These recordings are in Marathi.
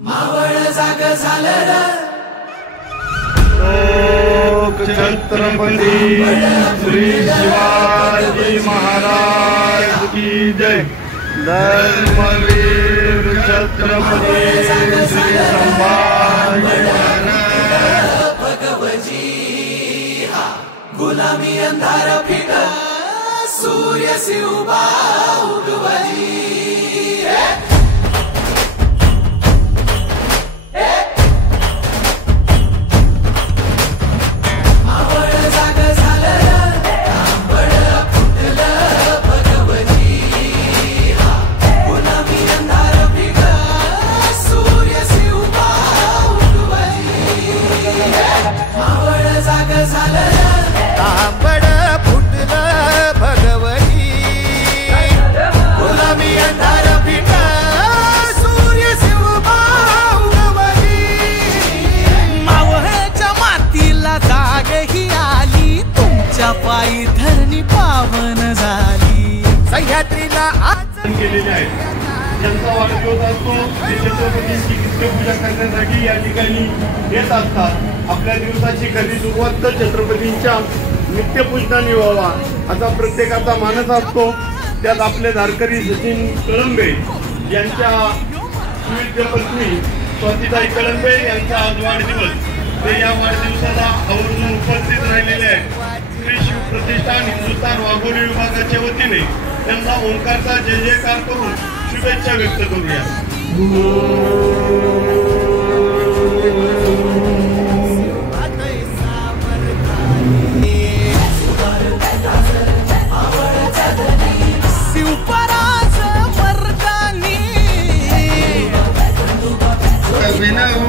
मावळ जाग झालं र छत्रपती श्री शिवाजी महाराज की जय। धर्मवीर छत्रपती श्री संभाजी भगवजी गुलामी अंधार फिट सूर्य से उभा उगवजी। तांबड फुटलं भगवती गुलामी अंधार फिट सूर्य उभा उगवली। मावळच्या मातीला जाग ही आली तुमच्या पायी धरणी पावन झाली। सह्याद्रीला आज केलेले आहेत ज्यांचा वाढदिवस असतो ते छत्रपतींची पूजा करण्यासाठी या ठिकाणी येत असतात। आपल्या दिवसाची खरी सुरुवात तर छत्रपतींच्या नित्यपूजनाने व्हावा असा प्रत्येकाचा मानस असतो। त्यात आपले धारकरी सचिन कळंबे यांच्या सुविद्य पत्नी स्वातीताई कळंबे यांचा आज वाढदिवस, ते या वाढदिवसाला आवर्जून उपस्थित राहिलेले आहेत। श्री शिवप्रतिष्ठान हिंदुस्थान वाघोली विभागाच्या वतीने त्यांना ओंकारचा जय जयकार करून शुभेच्छा व्यक्त करूया। शिवपराज मर्दानी विनऊ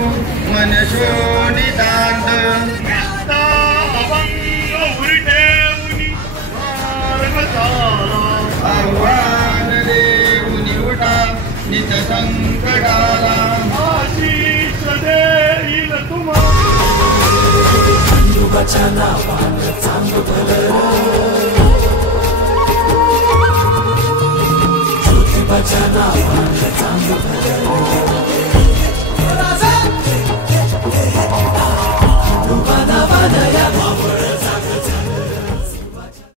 मनशोनी दांत आव्हान देऊनी उठा नित संकटाला आशीष देईल तुम्हाला। युगाच्या नावानं चांगलं भलं